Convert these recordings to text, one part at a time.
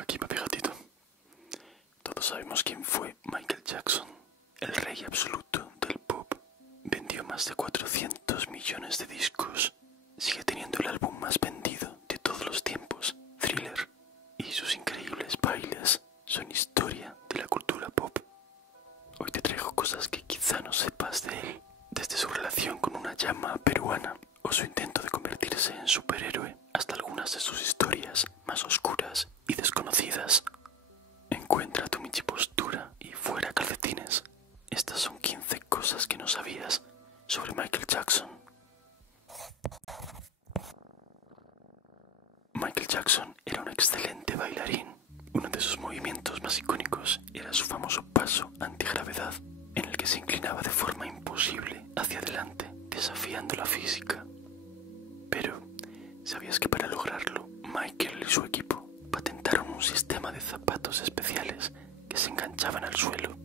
Aquí, papi gatito. Todos sabemos quién fue Michael Jackson, el rey absoluto del pop. Vendió más de 400 millones de discos. Sigue teniendo el álbum más vendido de todos los tiempos, Thriller. Y sus increíbles bailes son historia de la cultura pop. Hoy te traigo cosas que quizá no sepas de él, desde su relación con una llama peruana o su intento de convertirse en superhéroe, hasta algunas de sus historias más oscuras y desconocidas. Encuentra tu michipostura y fuera calcetines. Estas son 15 cosas que no sabías sobre Michael Jackson. Michael Jackson era un excelente bailarín. Uno de sus movimientos más icónicos era su famoso paso antigravedad, en el que se inclinaba de forma imposible hacia adelante, desafiando la física. Pero, ¿sabías que para lograrlo, Michael y su equipo patentaron un sistema de zapatos especiales que se enganchaban al suelo?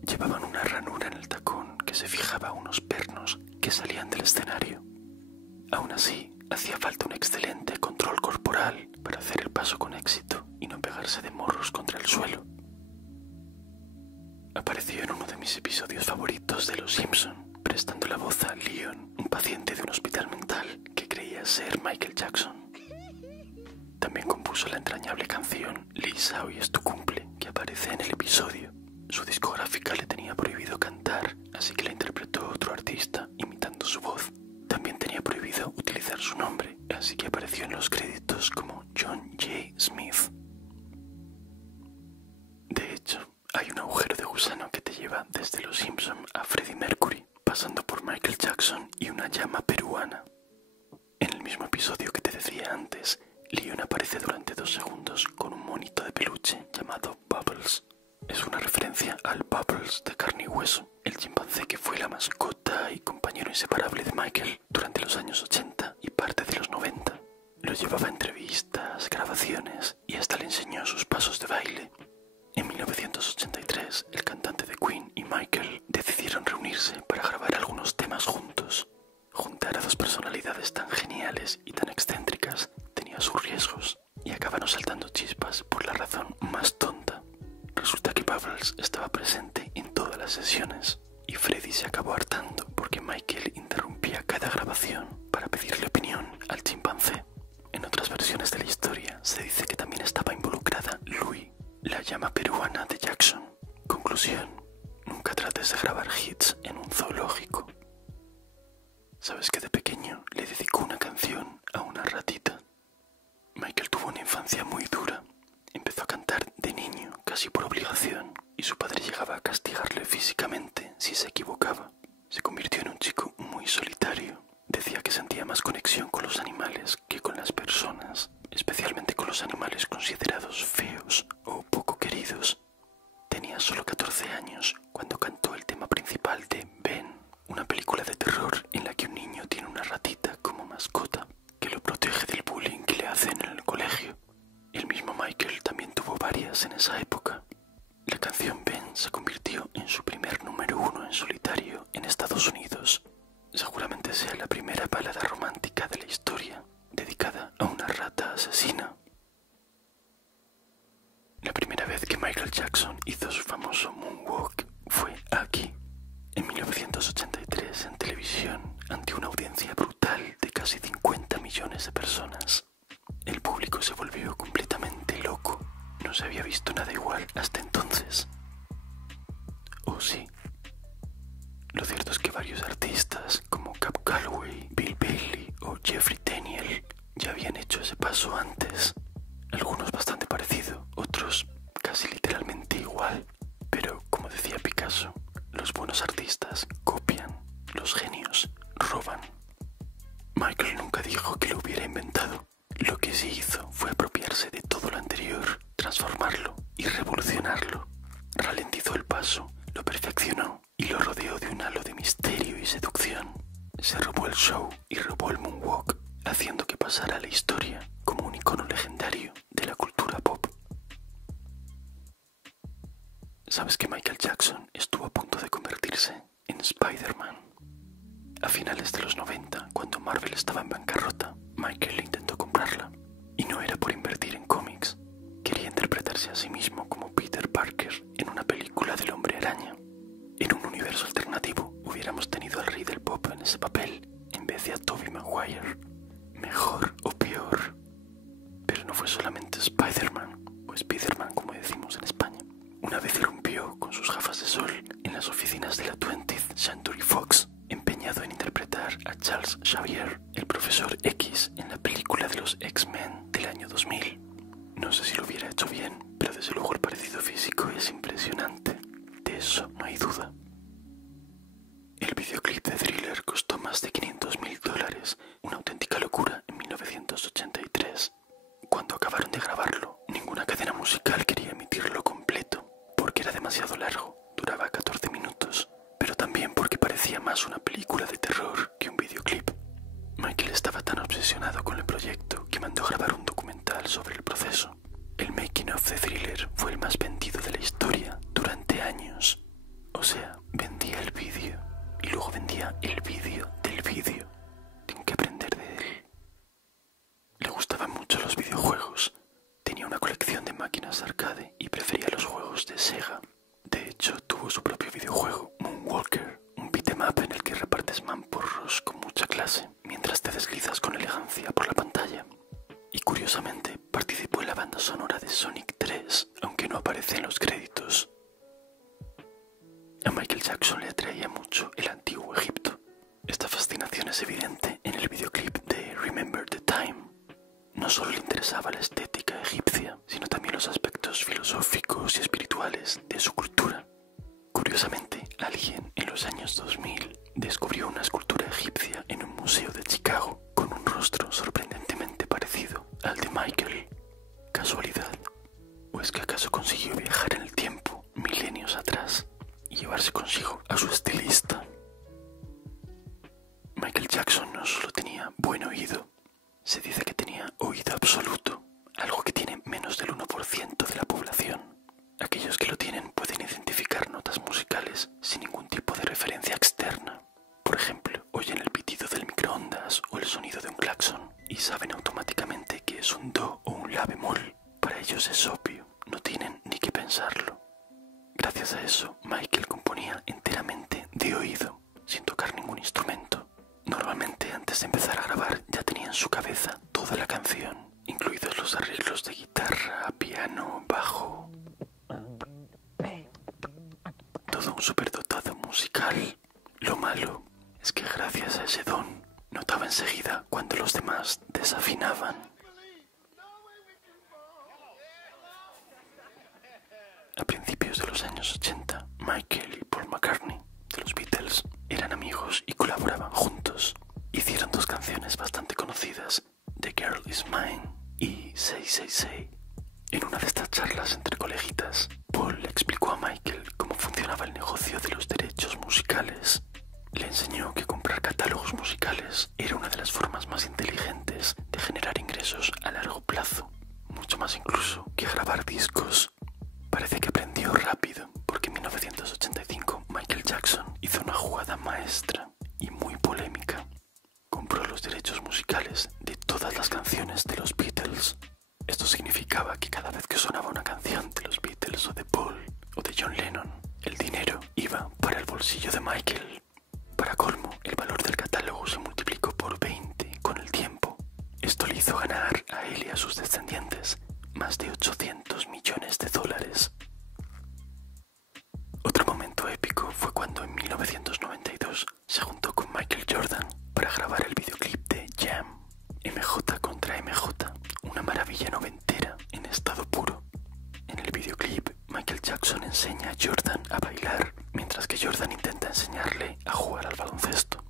Llevaban una ranura en el tacón que se fijaba a unos pernos que salían del escenario. Aún así, hacía falta un excelente control corporal para hacer el paso con éxito y no pegarse de morros contra el suelo. Apareció en uno de mis episodios favoritos de Los Simpson, prestando la voz a Leon, un paciente de un hospital mental que creía ser Michael Jackson. También compuso la entrañable canción Lisa, hoy es tu cumple, que aparece en el episodio. Su discográfica le tenía prohibido cantar, así que la interpretó otro artista imitando su voz. También tenía prohibido utilizar su nombre, así que apareció en los créditos como John J. Smith. De hecho, hay un agujero de gusano que te lleva desde Los Simpson a Freddie Mercury, pasando por Michael Jackson y una llama peruana. En el mismo episodio que te decía antes, Leon aparece durante 2 segundos con un monito de peluche llamado Bubbles. Es una referencia al Bubbles de carne y hueso, el chimpancé que fue la mascota y compañero inseparable de Michael durante los años 80 y parte de los 90. Lo llevaba a entrevistas, grabaciones y hasta le enseñó sus pasos de baile. En 1983, el cantante de Queen y Michael decidieron reunirse para grabar algunos temas juntos. Juntar a 2 personalidades tan geniales y tan excéntricas tenía sus riesgos y acabaron saltando chispas por la razón más tonta. Resulta que Bubbles estaba presente en todas las sesiones y Freddie se acabó hartando porque Michael interrumpía cada grabación para pedirle opinión al chimpancé. En otras versiones de la historia se dice que también estaba involucrada Louie, la llama peruana de Jackson. Conclusión: nunca trates de grabar hits en un zoológico. ¿Sabes que de pequeño le dedicó una canción a una ratita? Michael tuvo una infancia muy dura. Empezó a cantar de niño casi por obligación y su padre llegaba a castigarle físicamente si se equivocaba. Se convirtió en un chico muy solitario. Decía que sentía más conexión con los animales que con las personas, especialmente con los animales considerados feos o poco queridos. Tenía solo 14 años cuando cantó el tema principal de Ben, una película de terror en la que un niño tiene una ratita como mascota que lo protege del bullying que le hacen en el colegio. El mismo Michael también tuvo varias en esa época. La canción Ben se convirtió en su primer número 1 en solitario en Estados Unidos. Seguramente sea la primera balada romántica de la historia, dedicada a una rata asesina. La primera vez que Michael Jackson hizo su famoso moonwalk fue aquí, en 1983 en televisión, ante una audiencia brutal de casi 50 millones de personas. El público se volvió completamente loco. No se había visto nada igual hasta entonces. ¿O sí? Lo cierto es que varios artistas como Cab Calloway, Bill Bailey o Jeffrey Daniel ya habían hecho ese paso antes. Algunos bastante parecido, otros casi literalmente igual. Pero, como decía Picasso, los buenos artistas copian, los genios roban. Michael nunca dijo que lo hubiera inventado. Lo que sí hizo fue apropiarse de todo lo anterior, transformarlo y revolucionarlo. Ralentizó el paso, lo perfeccionó y lo rodeó de un halo de misterio y seducción. Se robó el show y robó el moonwalk, haciendo que pasara a la historia como un icono legendario de la cultura pop. ¿Sabes que Michael Jackson estuvo a punto de convertirse en Spider-Man? A finales de los 90, cuando Marvel estaba en bancarrota, Michael intentó comprarla. Y no era por invertir en cómics. Quería interpretar solamente Spider-Man, o Spider-Man como decimos en España, una vez irrumpió con sus gafas de sol en las oficinas de la 20th Century Fox, empeñado en interpretar a Charles Xavier, el profesor X, en la película de los X-Men del año 2000. No sé si lo hubiera hecho bien, pero desde luego el parecido físico es impresionante, de eso no hay duda. El videoclip de Thriller costó más de $500.000, una auténtica locura en 1983. Cuando acabaron de grabarlo, ninguna cadena musical quería emitirlo completo, porque era demasiado largo, duraba 14 minutos, pero también porque parecía más una película de terror que un videoclip. Michael estaba tan obsesionado con el proyecto que mandó grabar un documental sobre el proceso. El making of the Thriller fue el más vendido de la historia durante años. O sea, vendía el vídeo y luego vendía el vídeo del vídeo. Tengo que aprender de él. Le gustaban mucho los videojuegos. Tenía una colección de máquinas arcade y prefería los juegos de Sega. De hecho, tuvo su propio videojuego, Moonwalker, un beat'em up en el que repartes mamporros con mucha clase, mientras te deslizas con elegancia por la pantalla. Y curiosamente, participó en la banda sonora de Sonic 3, aunque no aparece en los créditos. A Michael Jackson le atraía mucho el antiguo Egipto. Esta fascinación es evidente en el videoclip de Remember the Time. No solo le interesaba la estética egipcia, sino también los aspectos filosóficos y espirituales de su cultura. Curiosamente, alguien en los años 2000 descubrió una escultura egipcia en un museo de Chicago con un rostro sorprendentemente parecido al de Michael. ¿Casualidad? ¿O es que acaso consiguió viajar en el tiempo, milenios atrás, y llevarse consigo a su estilista? Michael Jackson no solo tenía buen oído, se dice que tenía oído absoluto, algo que tiene menos del 1% de la población. Aquellos que lo tienen pueden identificar notas musicales sin ningún tipo de referencia externa. Por ejemplo, oyen el pitido del microondas o el sonido de un claxon y saben automáticamente que es un do o un la bemol. Para ellos es obvio, no tienen ni que pensarlo. Gracias a eso, Michael componía enteramente de oído, sin tocar ningún instrumento. Normalmente, antes de empezar a grabar, ya tenía en su cabeza toda la canción, incluidos los arreglos de guitarra, piano, bajo. Todo un superdotado musical. Lo malo es que gracias a ese don, notaba enseguida cuando los demás desafinaban. A principios de los años 80, Michael y Paul McCartney, de los Beatles, eran amigos y colaboraban juntos. Hicieron dos canciones bastante conocidas, The Girl Is Mine y Say Say Say. En una de estas charlas entre colegitas, Paul le explicó a Michael cómo funcionaba el negocio de los derechos musicales. Le enseñó que comprar catálogos musicales era una de las formas más inteligentes de generar ingresos a largo plazo, mucho más incluso que grabar discos. Parece que aprendió rápido, porque en 1985 Michael Jackson hizo una jugada maestra y muy polémica. Compró los derechos musicales de todas las canciones de los Beatles. Esto significaba que cada vez que sonaba una canción de los Beatles o de Paul o de John Lennon, el dinero iba para el bolsillo de Michael. Para colmo, el valor del catálogo se multiplicó por 20 con el tiempo. Esto le hizo ganar a él y a sus descendientes más de $800 millones. Otro momento épico fue cuando en 1992 se juntó con Michael Jordan para grabar el videoclip de Jam, MJ contra MJ, una maravilla noventera en estado puro. En el videoclip, Michael Jackson enseña a Jordan a bailar, mientras que Jordan intenta enseñarle a jugar al baloncesto.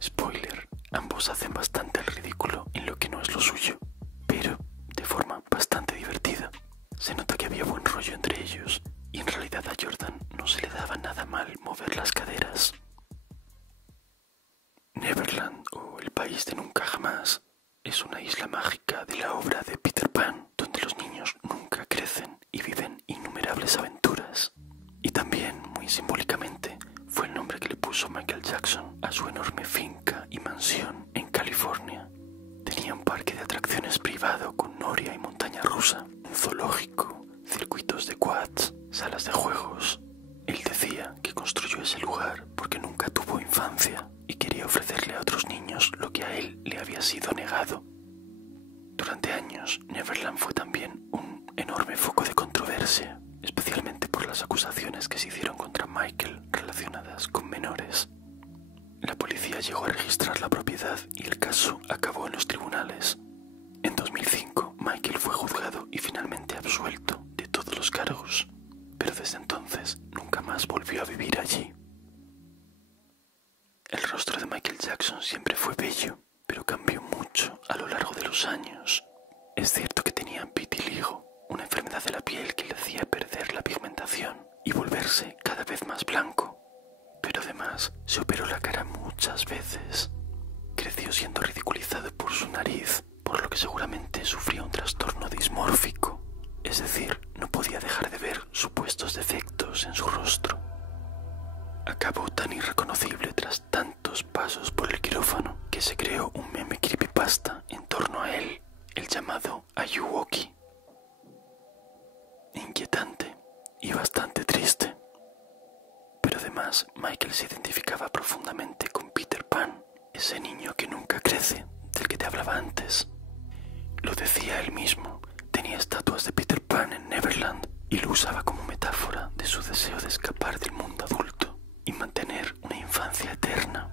Spoiler, ambos hacen bastante el ridículo en lo que no es lo suyo, pero de forma bastante divertida. Se nota que había buen rollo entre ellos, y en realidad a Jordan no se le daba nada mal mover las caderas. Neverland, o El País de Nunca Jamás, es una isla mágica de la obra de Peter Pan, donde los niños nunca crecen y viven innumerables aventuras. Y también, muy simbólicamente, fue el nombre que le puso Michael Jackson a su enorme finca y mansión en California. Tenía un parque de atracciones privado con noria y montaña rusa, un zoológico, circuitos de quads, salas de juegos. Él decía que construyó ese lugar porque nunca tuvo infancia y quería ofrecerle a otros niños lo que a él le había sido negado. Durante años, Neverland fue también de la piel que le hacía perder la pigmentación y volverse cada vez más blanco. Pero además se operó la cara muchas veces. Creció siendo ridiculizado por su nariz, por lo que seguramente sufría un trastorno dismórfico. Es decir, no podía dejar de ver supuestos defectos en su rostro. Acabó tan irreconocible tras tantos pasos por el quirófano que se creó un meme creepypasta en torno a él, el llamado Ayuwoki. Inquietante y bastante triste. Pero además Michael se identificaba profundamente con Peter Pan, ese niño que nunca crece, del que te hablaba antes. Lo decía él mismo, tenía estatuas de Peter Pan en Neverland y lo usaba como metáfora de su deseo de escapar del mundo adulto y mantener una infancia eterna,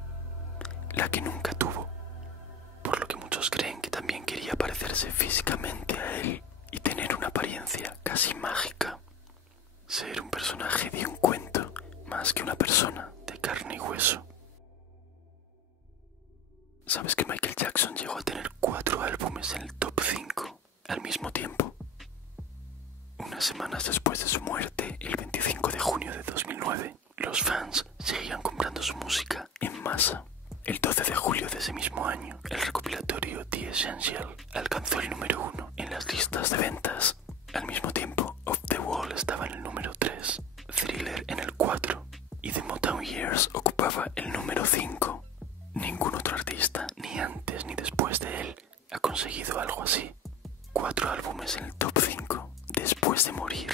la que nunca tuvo, por lo que muchos creen que también quería parecerse físicamente a él y tener una apariencia casi mágica, ser un personaje de un cuento más que una persona de carne y hueso. ¿Sabes que Michael Jackson llegó a tener 4 álbumes en el top 5 al mismo tiempo? Unas semanas después de su muerte, el 25 de junio de 2009, los fans seguían comprando su música en masa. El 12 de julio de ese mismo año, el recopilatorio The Essential alcanzó el número 1 en las listas de ventas. Al mismo tiempo, Off the Wall estaba en el número 3, Thriller en el 4 y The Motown Years ocupaba el número 5. Ningún otro artista, ni antes ni después de él, ha conseguido algo así. 4 álbumes en el top 5 después de morir.